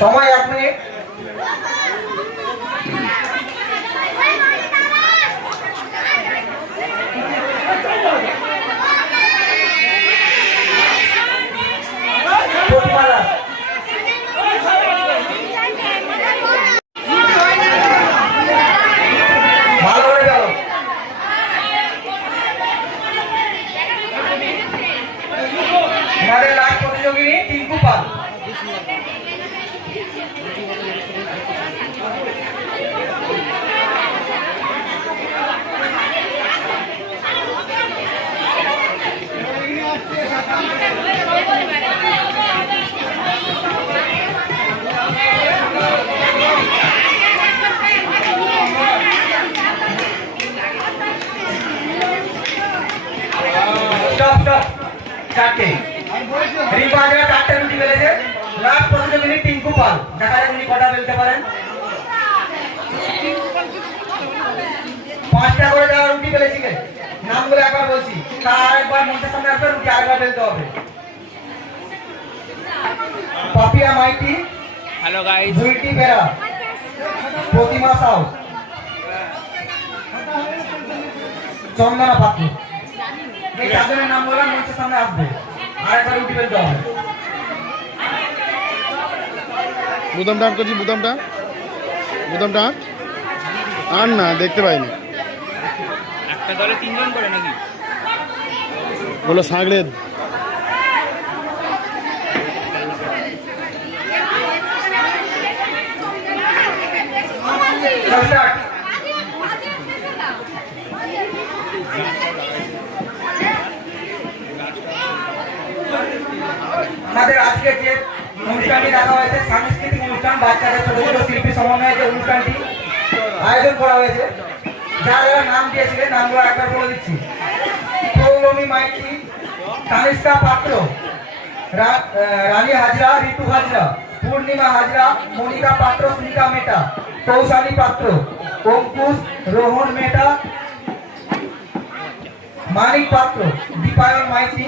সময় 1 মিনিট। প্রতিমালা ভালো করে গেল। আমাদের লাস্ট প্রতিযোগিনী টিঙ্কু পাল। চারটে রিপা হাজরা 4টে রুটি বেলেছে। লাস্ট প্রতিযোগিনী টিঙ্কু পাল, দেখা যাক উনি কটা বেলতে পারেন। 5টা করে যাওয়া রুটি বেলেছিলেন, নামগুলো একবার বলছি, তার একবার মঞ্চের সামনে আসবে, রুটি আরেকবার বেলতে হবে। পাপিয়া মাইতি, হ্যালো গাইস, বুলটি বেরা, প্রতিমা সাউ, চন্দনা পাত্র, এই চারজনের নাম বললাম, মঞ্চের সামনে আসবে, আরেকবার রুটি বেলতে হবে। বুদামটা আট করছি, বুদামটা আর না দেখতে পাইনি। একটা দলে 3 জন করে নাকি? বলো সাগরে আমাদের আজকে যে অনুষ্ঠানটি রাখা হয়েছে, সাংস্কৃতিক অনুষ্ঠান, বাচ্চাদের ছোট ছোট শিল্পী সমন্বয়ে যে অনুষ্ঠানটি আয়োজন করা হয়েছে, যারা যারা নাম দিয়েছিলেন নামগুলো একবার বলে দিচ্ছি। পৌলমী মাইতি, তানিষ্কা পাত্র, রানী হাজরা, ঋতু হাজরা, পূর্ণিমা হাজরা, মনিকা পাত্র, সুনিকা মেটা, কৌশালী পাত্র, অঙ্কুশ, রোহন মেটা, মানিক পাত্র, দীপায়ন মাইতি,